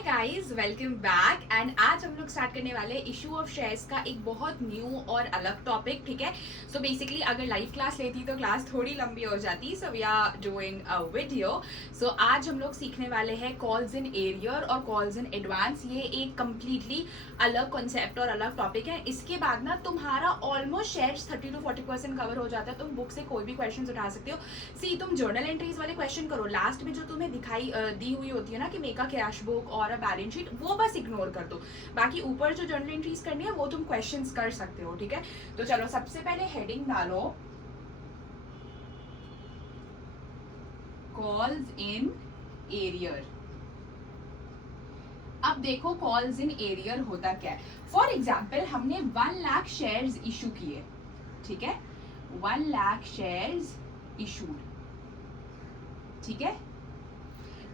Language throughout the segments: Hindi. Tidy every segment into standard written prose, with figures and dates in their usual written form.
Guys, welcome back. एंड आज हम लोग स्टार्ट करने वाले इशू ऑफ शेयर्स का एक बहुत न्यू और अलग टॉपिक। ठीक है, सो बेसिकली अगर लाइव क्लास लेती तो क्लास थोड़ी लंबी हो जाती, so we are doing a video. So आज हम लोग सीखने वाले हैं कॉल्स इन एरियर और कॉल्स इन एडवांस। ये एक कम्प्लीटली अलग कॉन्सेप्ट और अलग टॉपिक है। इसके बाद ना तुम्हारा ऑलमोस्ट शेयर्स 30 to 40% कवर हो जाता है। तुम बुक से कोई भी क्वेश्चन उठा सकते हो। सी, तुम जर्नल एंट्रीज वाले क्वेश्चन करो, लास्ट में जो तुम्हें दिखाई दी हुई होती है ना कि मेक अ कैश बुक और अ बैलेंस शीट, वो बस इग्नोर कर दो। बाकी ऊपर जो जर्नल एंट्रीज करनी है वो तुम क्वेश्चंस कर सकते हो। ठीक है, तो चलो सबसे पहले हेडिंग डालो, कॉल्स इन एरियर। अब देखो कॉल्स इन एरियर होता क्या है। फॉर एग्जाम्पल हमने 1 लाख शेयर्स इशू किए। ठीक है, 1 लाख शेयर्स इशूड। ठीक है,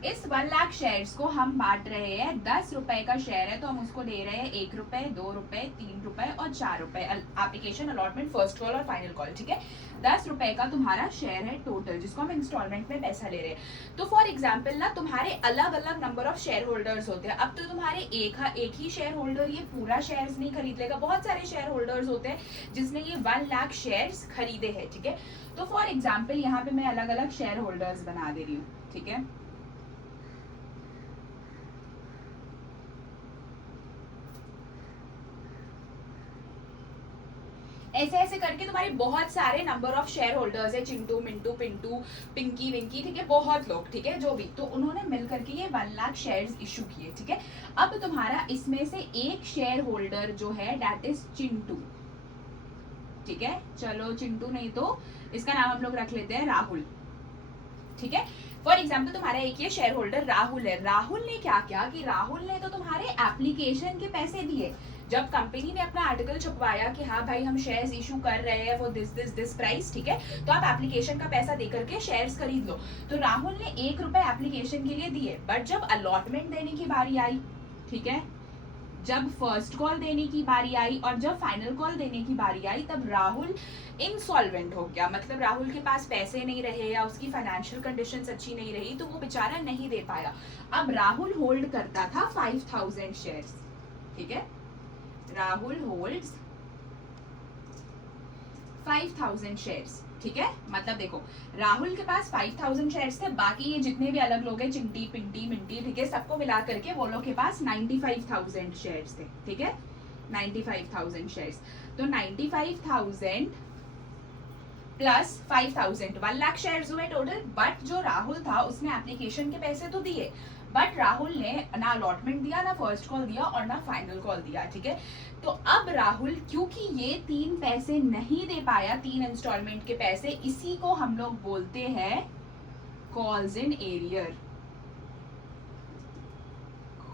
इस 1 लाख शेयर्स को हम बांट रहे हैं। 10 रुपए का शेयर है तो हम उसको दे रहे हैं 1 रुपए, 2 रुपए, 3 रुपए और 4 रुपए। एप्लीकेशन अलॉटमेंट फर्स्ट कॉल और फाइनल कॉल। ठीक है, 10 रुपए का तुम्हारा शेयर है टोटल, जिसको हम इंस्टॉलमेंट में पैसा ले रहे हैं। तो फॉर एग्जाम्पल ना तुम्हारे अलग अलग नंबर ऑफ शेयर होल्डर्स होते हैं। अब तो तुम्हारे एक ही शेयर होल्डर ये पूरा शेयर्स नहीं खरीद लेगा। बहुत सारे शेयर होल्डर्स होते हैं जिसने ये 1 लाख शेयर्स खरीदे हैं। ठीक है, तो फॉर एग्जाम्पल यहाँ पे मैं अलग अलग शेयर होल्डर्स बना दे रही हूँ। ठीक है, ऐसे ऐसे करके तुम्हारे बहुत सारे नंबर ऑफ शेयर होल्डर्स है, चिंटू, मिंटू, पिंटू, पिंकी, विंकी। ठीक है, बहुत लोग। ठीक है, जो भी, तो उन्होंने मिलकर के ये 1 लाख शेयर्स इशू किए। ठीक है, अब तुम्हारा इसमें से एक शेयर होल्डर जो है दैट इज चिंटू। ठीक है, चलो चिंटू नहीं तो इसका नाम हम लोग रख लेते हैं राहुल। ठीक है, फॉर एग्जाम्पल तुम्हारा एक ये शेयर होल्डर राहुल है। राहुल ने क्या किया कि राहुल ने तो तुम्हारे एप्लीकेशन के पैसे दिए। जब कंपनी ने अपना आर्टिकल छपवाया कि हाँ भाई हम शेयर्स इशू कर रहे हैं वो दिस प्राइस, ठीक है, तो आप एप्लीकेशन का पैसा देकर के शेयर्स खरीद लो। तो राहुल ने 1 रुपए एप्लीकेशन के लिए दिए, बट जब अलॉटमेंट देने की बारी आई, ठीक है, जब फर्स्ट कॉल देने की बारी आई और जब फाइनल कॉल देने की बारी आई, तब राहुल इनसॉल्वेंट हो गया। मतलब राहुल के पास पैसे नहीं रहे या उसकी फाइनेंशियल कंडीशंस अच्छी नहीं रही, तो वो बेचारा नहीं दे पाया। अब राहुल होल्ड करता था 5000 शेयर्स। ठीक है, राहुल होल्ड्स 5000 शेयर्स। ठीक है, मतलब देखो राहुल के पास 5000 शेयर्स थे, बाकी ये जितने भी अलग लोग हैं, चिंटी, पिंटी, मिंटी, ठीक है, सबको मिला करके वो लोग के पास 95,000 शेयर्स थे। ठीक है, 95,000 शेयर्स। तो 95,000 प्लस 5,000, 1 लाख शेयर्स हुए टोटल। बट जो राहुल था उसने एप्लीकेशन के पैसे तो दिए, बट राहुल ने ना अलॉटमेंट दिया, ना फर्स्ट कॉल दिया और ना फाइनल कॉल दिया। ठीक है, तो अब राहुल क्योंकि ये 3 पैसे नहीं दे पाया, 3 इंस्टॉलमेंट के पैसे, इसी को हम लोग बोलते हैं calls in arrear.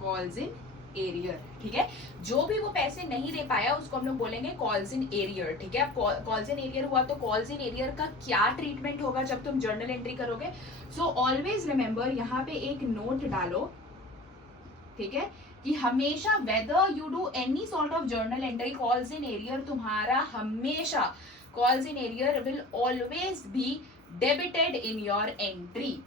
Calls in arrear. ठीक है, जो भी वो पैसे नहीं दे पाया उसको हम लोग बोलेंगे कॉल्स इन एरियर। ठीक है, कॉल्स इन एरियर हुआ तो कॉल्स इन एरियर का क्या ट्रीटमेंट होगा जब तुम जर्नल एंट्री करोगे। सो ऑलवेज रिमेंबर, यहाँ पे एक नोट डालो, ठीक है, कि हमेशा whether you do any sort of journal entry, calls in arrear तुम्हारा हमेशा, calls in arrear will always be debited in your entry.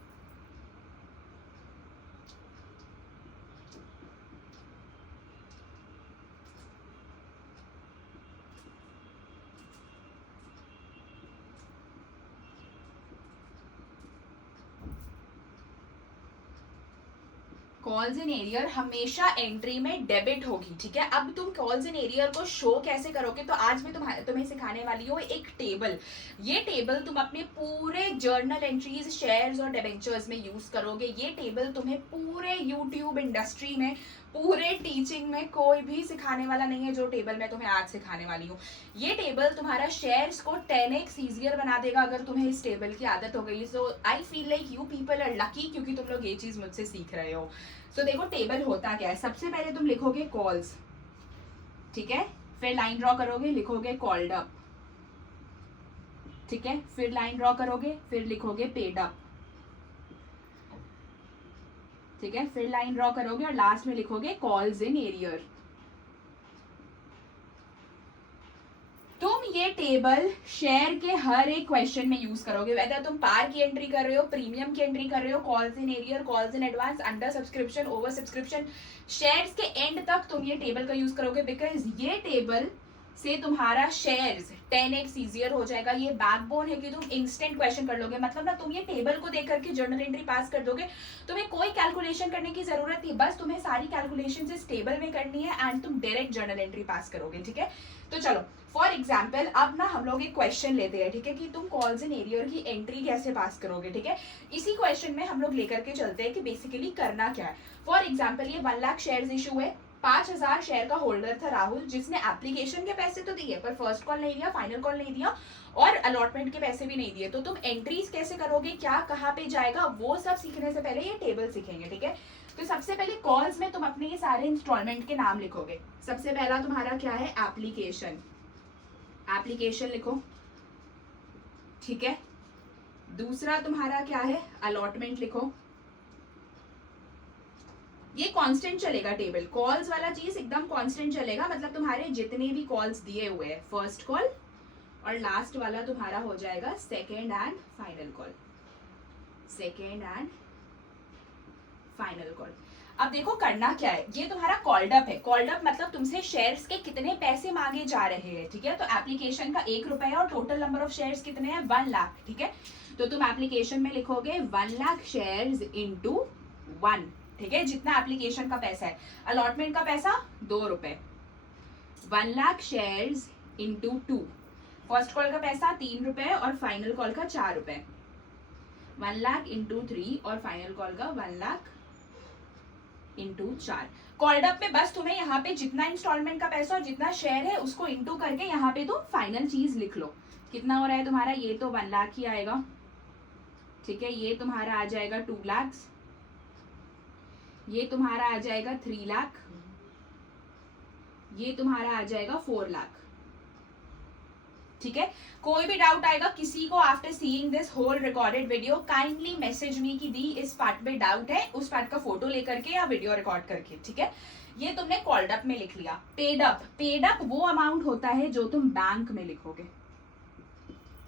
Calls in arrear हमेशा एंट्री में डेबिट होगी। ठीक है, अब तुम कॉल्स इन एरियर को शो कैसे करोगे, तो आज मैं तुम्हें सिखाने वाली हूँ एक टेबल। ये टेबल तुम अपने पूरे जर्नल एंट्रीज, शेयर्स और डिबेंचर्स में यूज करोगे। ये टेबल तुम्हें पूरे यूट्यूब इंडस्ट्री में, पूरे टीचिंग में कोई भी सिखाने वाला नहीं है जो टेबल मैं तुम्हें आज सिखाने वाली हूँ। ये टेबल तुम्हारा शेयर्स को 10x ईजियर बना देगा अगर तुम्हें इस टेबल की आदत हो गई। So I feel like you people are lucky, क्योंकि तुम लोग ये चीज मुझसे सीख रहे हो। सो देखो टेबल होता क्या है। सबसे पहले तुम लिखोगे कॉल्स, ठीक है, फिर लाइन ड्रॉ करोगे, लिखोगे कॉल्ड अप, ठीक है, फिर लाइन ड्रॉ करोगे, फिर लिखोगे पेड अप, ठीक है, फिर लाइन ड्रॉ करोगे और लास्ट में लिखोगे कॉल्स इन एरियर। तुम ये टेबल शेयर के हर एक क्वेश्चन में यूज करोगे, वेदर तुम पार की एंट्री कर रहे हो, प्रीमियम की एंट्री कर रहे हो, calls in arrear, calls in advance, under subscription, over subscription, shares के एंड तक तुम ये टेबल का यूज करोगे, बिकॉज ये टेबल से तुम्हारा शेयर्स 10x ईजियर हो जाएगा। ये बैकबोन है कि तुम इंस्टेंट क्वेश्चन कर लोगे, मतलब ना तुम ये टेबल को देख करके जर्नल एंट्री पास कर दोगे, तुम्हें कोई कैलकुलेशन करने की जरूरत नहीं, बस तुम्हें सारी कैलकुलेशन इस टेबल में करनी है एंड तुम डायरेक्ट जर्नल एंट्री पास करोगे, ठीक है। तो चलो फॉर एग्जाम्पल अब ना हम लोग एक क्वेश्चन लेते हैं, ठीक है, कि तुम कॉल्स इन एरियर की एंट्री कैसे पास करोगे, ठीक है। इसी क्वेश्चन में हम लोग लेकर के चलते हैं कि बेसिकली करना क्या है। फॉर एग्जाम्पल ये 1 लाख शेयर्स इशू है, 5000 शेयर का होल्डर था राहुल, जिसने एप्लीकेशन के पैसे तो दिए पर फर्स्ट कॉल नहीं दिया, फाइनल कॉल नहीं दिया और अलॉटमेंट के पैसे भी नहीं दिए। तो तुम एंट्रीज कैसे करोगे, क्या कहाँ पे जाएगा, वो सब सीखने से पहले ये टेबल सीखेंगे, ठीक है। तो सबसे पहले कॉल्स में तुम अपने ये सारे इंस्टॉलमेंट के नाम लिखोगे। सबसे पहला तुम्हारा क्या है, एप्लीकेशन, एप्लीकेशन लिखो, ठीक है। दूसरा तुम्हारा क्या है, अलॉटमेंट लिखो। ये कांस्टेंट चलेगा टेबल, कॉल्स वाला चीज एकदम कांस्टेंट चलेगा, मतलब तुम्हारे जितने भी कॉल्स दिए हुए हैं, फर्स्ट कॉल और लास्ट वाला तुम्हारा हो जाएगा second and final call, second and final call. अब देखो करना क्या है, ये तुम्हारा कॉल्ड अप है, कॉल्ड अप मतलब तुमसे शेयर्स के कितने पैसे मांगे जा रहे हैं, ठीक है। तो एप्लीकेशन का 1 रुपया और टोटल नंबर ऑफ शेयर्स कितने हैं, 1 लाख, ठीक है। तो तुम एप्लीकेशन में लिखोगे 1 लाख शेयर्स इंटू 1, ठीक है, जितना एप्लीकेशन का पैसा है। अलॉटमेंट का पैसा 2 रुपए, 1 lakh shares into 2, first call का पैसा 3 रुपए और फाइनल कॉल का 4 रुपए, 1 लाख इंटू 3 और फाइनल कॉल का 1 लाख इंटू 4। कॉल्ड अप में बस तुम्हें यहाँ पे जितना इंस्टॉलमेंट का पैसा और जितना शेयर है उसको इंटू करके यहाँ पे तुम फाइनल चीज लिख लो। कितना हो रहा है तुम्हारा, ये तो 1 लाख ही आएगा, ठीक है। ये तुम्हारा आ जाएगा 2 लाख, ये तुम्हारा आ जाएगा 3 लाख, ये तुम्हारा आ जाएगा 4 लाख, ठीक है। कोई भी डाउट आएगा किसी को after seeing this whole recorded video, kindly message me कि दी इस पार्ट में डाउट है, उस पार्ट का फोटो लेकर के या वीडियो रिकॉर्ड करके, ठीक है। ये तुमने कॉल्ड अप में लिख लिया। पेड अप, पेड अप वो अमाउंट होता है जो तुम बैंक में लिखोगे,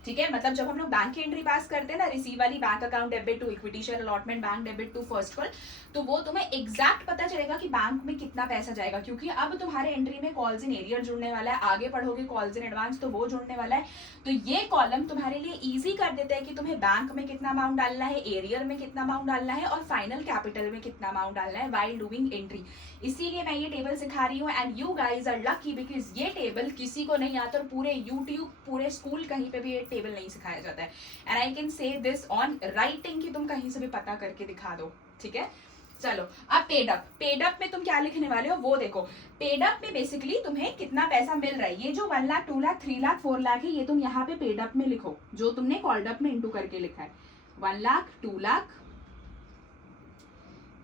ठीक है। मतलब जब हम लोग बैंक की एंट्री पास करते हैं ना, रिसीव वाली, bank account debit to equity share allotment, bank debit to first call, तो वो तुम्हें एग्जैक्ट पता चलेगा कि बैंक में कितना पैसा जाएगा, क्योंकि अब तुम्हारे एंट्री में कॉल्स इन एरियर जुड़ने वाला है, आगे पढ़ोगे कॉल्स इन एडवांस तो वो जुड़ने वाला है। तो ये कॉलम तुम्हारे लिए इजी कर देता है कि तुम्हें बैंक में कितना अमाउंट डालना है, एरियर में कितना अमाउंट डालना है और फाइनल कैपिटल में कितना अमाउंट डालना है व्हाइल डूइंग एंट्री। इसीलिए मैं ये टेबल सिखा रही हूँ and you guys are lucky because ये टेबल किसी को नहीं आता और पूरे यूट्यूब, पूरे स्कूल कहीं पे भी ये टेबल नहीं सिखाया जाता है। And I can say this on writing कि तुम कहीं से भी पता करके दिखा दो, ठीक है। चलो अब पेड अप, पेड अप में तुम क्या लिखने वाले हो वो देखो। पेड अप में बेसिकली तुम्हें कितना पैसा मिल रहा है, ये जो 1 लाख 2 लाख 3 लाख 4 लाख है ये तुम यहाँ पे पेड अप में लिखो, जो तुमने कॉल्ड अप में इंटू करके लिखा है। 1 लाख 2 लाख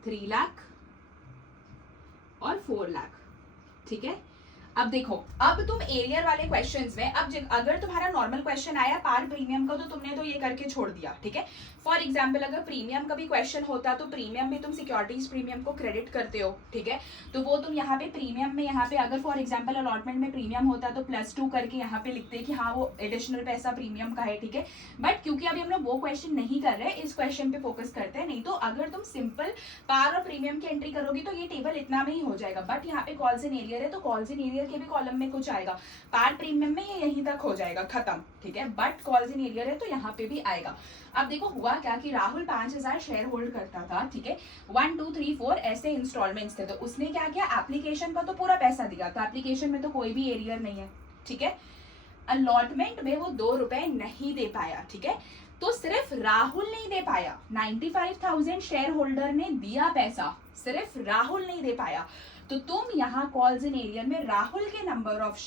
3 लाख और 4 लाख, ठीक है। अब देखो, अब तुम एरियर वाले क्वेश्चंस में, अब अगर तुम्हारा नॉर्मल क्वेश्चन आया पार प्रीमियम का तो तुमने तो ये करके छोड़ दिया, ठीक है। फॉर एग्जाम्पल अगर प्रीमियम का भी क्वेश्चन होता तो प्रीमियम में तुम सिक्योरिटीज प्रीमियम को क्रेडिट करते हो, ठीक है। तो वो तुम यहाँ पे प्रीमियम में, यहाँ पे अगर फॉर एग्जाम्पल अलॉटमेंट में प्रीमियम होता तो +2 करके यहाँ पे लिखते कि हाँ वो एडिशनल पैसा प्रीमियम का है, ठीक है। बट क्योंकि अभी हम लोग वो क्वेश्चन नहीं कर रहे, इस क्वेश्चन पे फोकस करते हैं। नहीं तो अगर तुम सिंपल पार और प्रीमियम की एंट्री करोगी तो ये टेबल इतना में ही हो जाएगा। बट यहाँ पे कॉल्स इन एरियर है तो कॉल्स इन एरियर के भी कॉलम में कुछ आएगा, पार प्रीमियम में ये यहीं तक हो जाएगा खत्म, ठीक है। बट कॉल्स इन एरियर है तो यहाँ पे भी आएगा। अब देखो हुआ क्या कि राहुल 5000 शेयर होल्ड करता था, ठीक है। 1 2 3 4 ऐसे इंस्टॉलमेंट्स थे, तो उसने क्या किया, एप्लीकेशन का तो पूरा पैसा दिया, तो एप्लीकेशन में तो कोई भी एरियर नहीं है, ठीक है। अलॉटमेंट में वो 2 रुपए नहीं दे पाया, ठीक है। तो सिर्फ राहुल नहीं दे पाया, 95,000 शेयर होल्डर ने दिया पैसा, सिर्फ राहुल नहीं दे पाया। तो तुम यहाँ कॉल्स इन एरियर में राहुल के नंबर ऑफ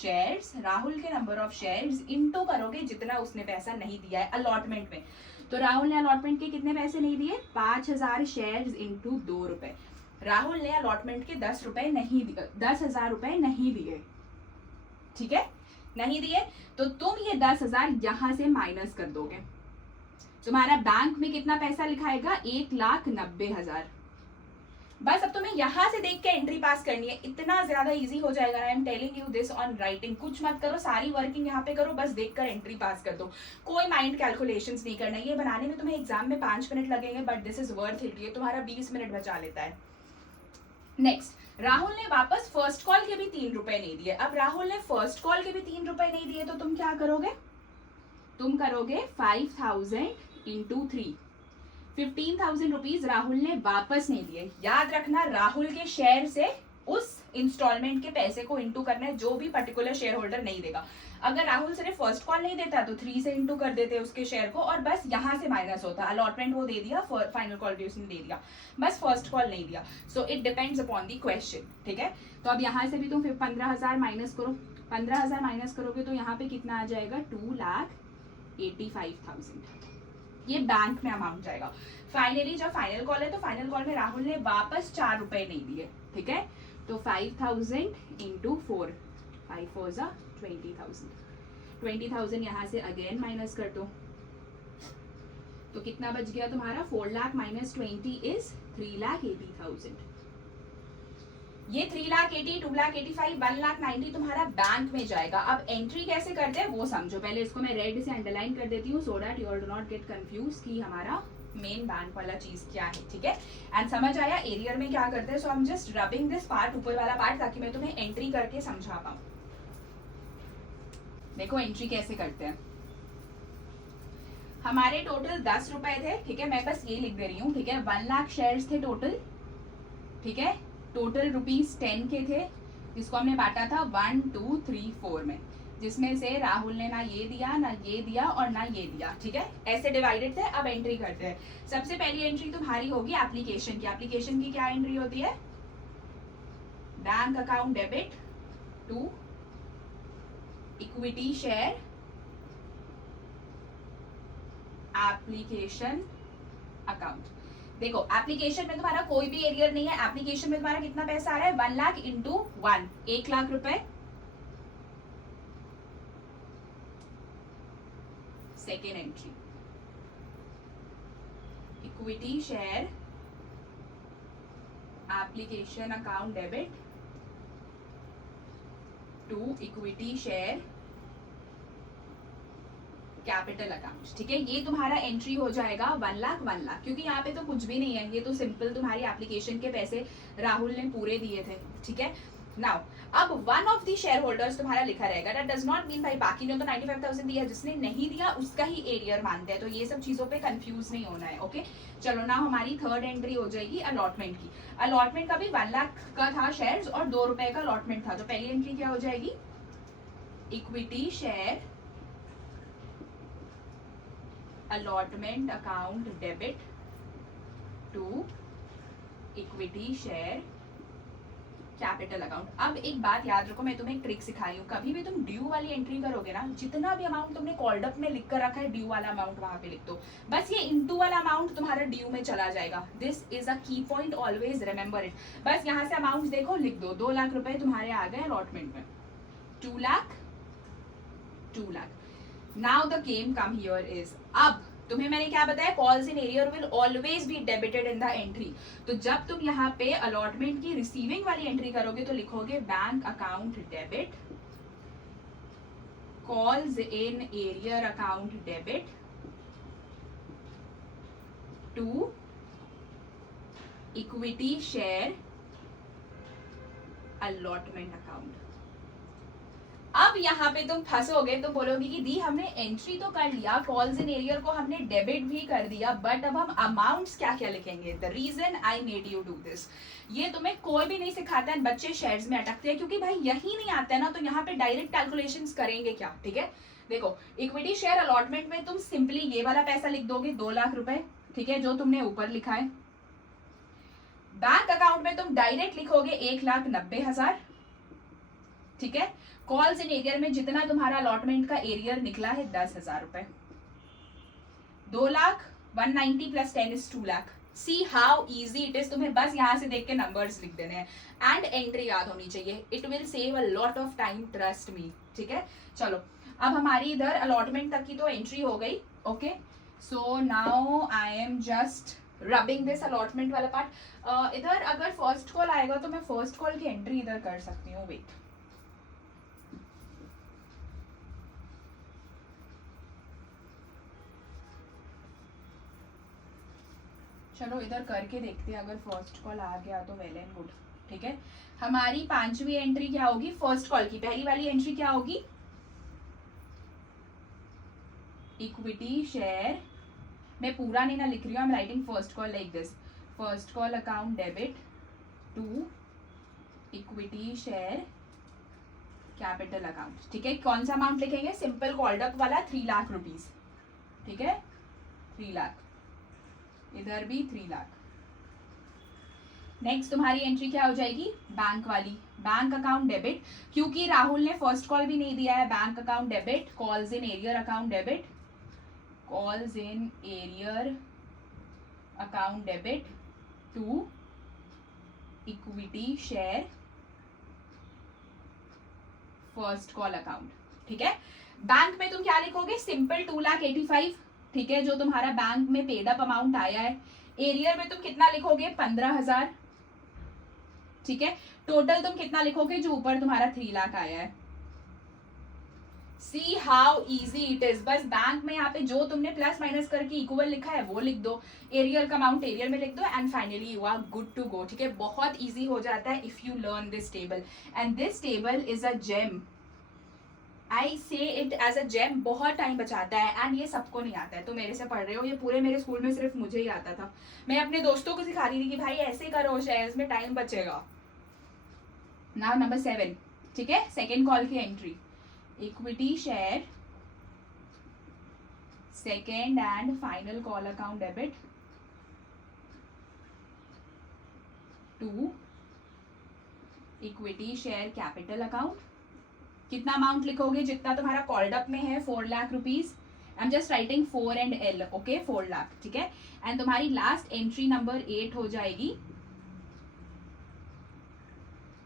शेयर्स इनटू करोगे जितना उसने पैसा नहीं दिया है अलॉटमेंट में। तो राहुल ने अलॉटमेंट के कितने पैसे नहीं दिए, 5000 शेयर्स इंटू 2 रुपए। राहुल ने अलॉटमेंट के 10,000 रुपए नहीं दिए, ठीक है, नहीं दिए। तो तुम ये 10,000 यहां से माइनस कर दोगे। तुम्हारा बैंक में कितना पैसा लिखाएगा, 1,90,000, बस अब तुम्हें यहाँ से देख के एंट्री पास करनी है, इतना ज्यादा इजी हो जाएगा। I am telling you this on writing. कुछ मत करो, सारी वर्किंग यहाँ पे करो, बस देखकर एंट्री पास कर दो, कोई माइंड कैलकुलेशंस नहीं करना। ये बनाने में तुम्हें एग्जाम में 5 मिनट लगेंगे, but this is worth it, ये तुम्हारा 20 मिनट बचा लेता है। नेक्स्ट, राहुल ने वापस फर्स्ट कॉल के भी 3 रुपए नहीं दिए। अब राहुल ने फर्स्ट कॉल के भी 3 रुपए नहीं दिए, तो तुम क्या करोगे, तुम करोगे 5000 इंटू 3, 15,000 रुपीज राहुल ने वापस नहीं दिए। याद रखना, राहुल के शेयर से उस इंस्टॉलमेंट के पैसे को इंटू करना है जो भी पर्टिकुलर शेयर होल्डर नहीं देगा। अगर राहुल सिर्फ फर्स्ट कॉल नहीं देता तो 3 से इंटू कर देते उसके शेयर को, और बस यहाँ से माइनस होता। अलॉटमेंट वो दे दिया, फाइनल कॉल भी उसने दे दिया, बस फर्स्ट कॉल नहीं दिया। So it depends upon the question, ठीक है। तो अब यहाँ से भी तुम 15,000 माइनस करो, 15,000 माइनस करोगे तो यहाँ पे कितना आ जाएगा, 2,85,000, ये बैंक में अमाउंट जाएगा। फाइनली जब फाइनल कॉल है तो फाइनल कॉल में राहुल ने वापस 4 रुपए नहीं दिए, ठीक है। तो 5,000 इंटू 4, 5 4 जा 20,000, 20,000 यहाँ से अगेन माइनस कर दो, तो कितना बच गया तुम्हारा, 4 लाख माइनस 20 इज 3,80,000। ये 3,80,000, 2,85,000, 1,90,000 तुम्हारा बैंक में जाएगा। अब एंट्री कैसे करते हैं वो समझो। पहले इसको मैं रेड से अंडरलाइन कर देती हूँ so that you all do not get confuse कि हमारा मेन बैंक वाला चीज क्या है, ठीक है। एंड समझ आया एरियर में क्या करते हैं। So I am just rubbing this part, ऊपर वाला पार्ट, ताकि मैं तुम्हें एंट्री करके समझा पाऊँ। देखो एंट्री कैसे करते हैं। हमारे टोटल 10 रुपए थे, ठीक है, मैं बस ये लिख दे रही हूँ, ठीक है। 1 लाख शेयर्स थे टोटल, ठीक है। टोटल रुपीज 10 के थे, जिसको हमने बांटा था 1 2 3 4 में, जिसमें से राहुल ने ना ये दिया, ना ये दिया और ना ये दिया, ठीक है। ऐसे डिवाइडेड थे। अब एंट्री करते हैं। सबसे पहली एंट्री तुम्हारी होगी एप्लीकेशन की। एप्लीकेशन की क्या एंट्री होती है, bank account debit to equity share application account. देखो एप्लीकेशन में तुम्हारा कोई भी एरियर नहीं है। एप्लीकेशन में तुम्हारा कितना पैसा आ रहा है, 1 लाख इंटू 1, 1 लाख रुपए। Second entry, equity share application account debit to equity share capital account, ठीक है। ये तुम्हारा एंट्री हो जाएगा 1 लाख 1 लाख, क्योंकि यहाँ पे तो कुछ भी नहीं है, ये तो सिंपल तुम्हारी एप्लीकेशन के पैसे राहुल ने पूरे दिए थे, ठीक है। नाउ अब one of the share holders तुम्हारा लिखा रहेगा। दैट डज नॉट मीन भाई बाकी ने तो 95,000 दिया, जिसने नहीं दिया उसका ही एरियर मानते हैं। तो ये सब चीजों पे कंफ्यूज नहीं होना है, ओके। चलो ना हमारी थर्ड एंट्री हो जाएगी अलॉटमेंट की। अलॉटमेंट का भी 1 लाख का था शेयर्स और 2 रुपए का अलॉटमेंट था। तो पहली एंट्री क्या हो जाएगी, equity share allotment account debit to equity share capital account. अब एक बात याद रखो, मैं तुम्हें एक ट्रिक सिखाई हूँ। कभी भी तुम ड्यू वाली एंट्री करोगे ना, जितना भी अमाउंट तुमने कॉल्ड अप में लिख कर रखा है ड्यू वाला अमाउंट वहां पे लिख दो, बस ये इनटू वाला अमाउंट तुम्हारा ड्यू में चला जाएगा। दिस इज अ की पॉइंट, ऑलवेज रिमेंबर इट। बस यहाँ से अमाउंट देखो, लिख दो, 2 लाख रुपए तुम्हारे आ गए अलॉटमेंट में, 2 lakh 2 lakh. Now the game come here is, अब तुम्हें मैंने क्या बताया, calls in arrear will always be debited in the entry. तो जब तुम यहाँ पे अलॉटमेंट की रिसीविंग वाली एंट्री करोगे तो लिखोगे bank account debit, calls in arrear account debit to equity share allotment account. अब यहाँ पे तुम फंसोगे, तुम बोलोगे कि दी हमने एंट्री तो कर लिया, कॉल्स इन एरियर को हमने डेबिट भी कर दिया, बट अब हम अमाउंट्स क्या क्या लिखेंगे। The reason I made you do this, ये तुम्हें कोई भी नहीं सिखाता है, बच्चे शेयर्स में अटकते हैं, क्योंकि भाई यही नहीं आता है ना, तो यहाँ पे डायरेक्ट कैलकुलेशंस करेंगे क्या, ठीक है। देखो इक्विटी शेयर अलॉटमेंट में तुम सिंपली ये वाला पैसा लिख दोगे, 2 लाख रुपए, ठीक है, जो तुमने ऊपर लिखा है। बैंक अकाउंट में तुम डायरेक्ट लिखोगे 1,90,000, ठीक है। कॉल्स इन एरियर में जितना तुम्हारा अलॉटमेंट का एरियर निकला है 10,000 रुपए, 2 lakh 190 plus 10 is 2 lakh. See how easy it is, तुम्हें बस यहाँ से देख के नंबर्स लिख देने हैं एंड एंट्री याद होनी चाहिए। It will save a lot of time, trust me, ठीक है। चलो अब हमारी इधर अलॉटमेंट तक की तो एंट्री हो गई, okay. So now I am just rubbing this allotment वाला पार्ट। इधर अगर फर्स्ट कॉल आएगा तो मैं फर्स्ट कॉल की एंट्री इधर कर सकती हूँ, वेट। चलो इधर करके देखते हैं, अगर फर्स्ट कॉल आ गया तो वेल एंड गुड, ठीक है। हमारी 5वीं एंट्री क्या होगी फर्स्ट कॉल की? पहली वाली एंट्री क्या होगी? इक्विटी शेयर, मैं पूरा नहीं ना लिख रही हूँ, I am writing first call like this, first call account debit to equity share capital account, ठीक है। कौन सा अमाउंट लिखेंगे? सिंपल कॉल्ड अप वाला 3 लाख रुपीज, ठीक है, 3 लाख, इधर भी 3 लाख। नेक्स्ट तुम्हारी एंट्री क्या हो जाएगी? बैंक वाली, बैंक अकाउंट डेबिट, क्योंकि राहुल ने फर्स्ट कॉल भी नहीं दिया है, bank account debit, calls in arrear account debit, calls in arrear account debit to equity share first call account, ठीक है। बैंक में तुम क्या लिखोगे? सिंपल 2,85,000, ठीक है, जो तुम्हारा बैंक में पेड अप अमाउंट आया है। एरियर में तुम कितना लिखोगे? 15,000, ठीक है। टोटल तुम कितना लिखोगे? जो ऊपर तुम्हारा 3 लाख आया है। See how easy it is. बस बैंक में यहाँ पे जो तुमने प्लस माइनस करके इक्वल लिखा है वो लिख दो, एरियर का अमाउंट एरियर में लिख दो, and finally you are good to go, ठीक है। बहुत इजी हो जाता है if you learn this table, and this table is a gem, I say it as a gem. बहुत टाइम बचाता है, एंड ये सबको नहीं आता है। तो मेरे से पढ़ रहे हो, ये पूरे मेरे स्कूल में सिर्फ मुझे ही आता था। मैं अपने दोस्तों को सिखा रही थी कि भाई ऐसे करो, शेयर्स में टाइम बचेगा। नाउ नंबर 7, ठीक है, सेकेंड कॉल की entry, equity share second and final call account debit to equity share capital account. कितना अमाउंट लिखोगे? जितना तुम्हारा कॉल्ड अप में है, 4 lakh rupees. I am just writing 4 and L, okay, 4 lakh, ठीक है। एंड तुम्हारी लास्ट एंट्री नंबर 8 हो जाएगी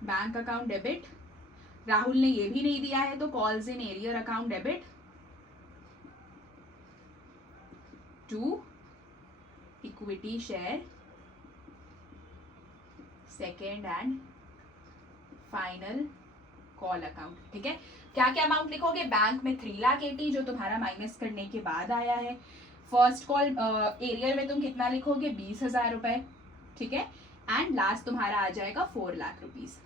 बैंक अकाउंट डेबिट। राहुल ने ये भी नहीं दिया है तो calls in arrear account debit to equity share second and final call account, ठीक है। क्या क्या अमाउंट लिखोगे? बैंक में 3,80,000 जो तुम्हारा माइनस करने के बाद आया है। फर्स्ट कॉल एरियर में तुम कितना लिखोगे? 20,000 रुपए, ठीक है। एंड लास्ट तुम्हारा आ जाएगा 4 lakh rupees.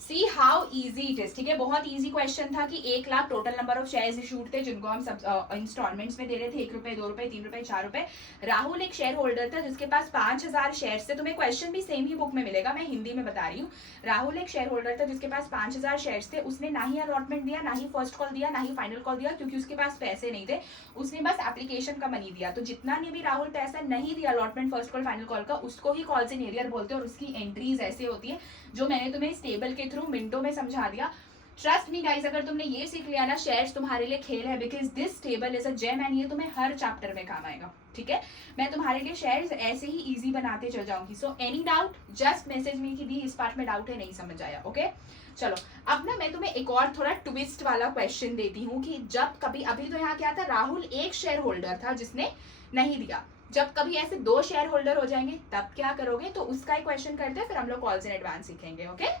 See how easy it is, ठीक है। बहुत इजी क्वेश्चन था कि 1 lakh total number of shares issued थे, जिनको हम सब इंस्टॉलमेंट्स में दे रहे थे, 1 रुपए, 2 रुपए, 3 रुपए, 4 रुपए। राहुल एक शेयर होल्डर था जिसके पास 5,000 शेयर्स थे। तुम्हें क्वेश्चन भी सेम ही बुक में मिलेगा, मैं हिंदी में बता रही हूँ। राहुल एक शेयर होल्डर था जिसके पास 5,000 शेयर्स थे। उसने ना ही अलॉटमेंट दिया, ना ही फर्स्ट कॉल दिया, ना ही फाइनल कॉल दिया, क्योंकि उसके पास पैसे नहीं थे। उसने बस एप्लीकेशन का मनी दिया। तो जितना ने भी राहुल पैसा नहीं दिया allotment, first call, final call का, उसको ही कॉल्स इन एरियर बोलते हैं। और उसकी एंट्रीज ऐसे होती है जो मैंने तुम्हें इस टेबल के थ्रू मिनटों में समझा दिया। ट्रस्ट मी गाइज, अगर तुमने ये सीख लिया ना, शेयर्स तुम्हारे लिए खेल है, because this table is a gem, and ये तुम्हें हर चैप्टर में काम आएगा, ठीक है। मैं तुम्हारे लिए शेयर्स ऐसे ही इजी बनाते चल जाऊंगी। So any doubt just message me कि दी इस पार्ट में डाउट है, नहीं समझ आया, ओके। चलो अब ना मैं तुम्हें एक और थोड़ा ट्विस्ट वाला क्वेश्चन देती हूँ कि जब कभी, अभी तो यहाँ क्या था, राहुल एक शेयर होल्डर था जिसने नहीं दिया। जब कभी ऐसे 2 शेयर होल्डर हो जाएंगे तब क्या करोगे? तो उसका एक क्वेश्चन करते हैं, फिर हम लोग कॉल्स इन एडवांस सीखेंगे, ओके।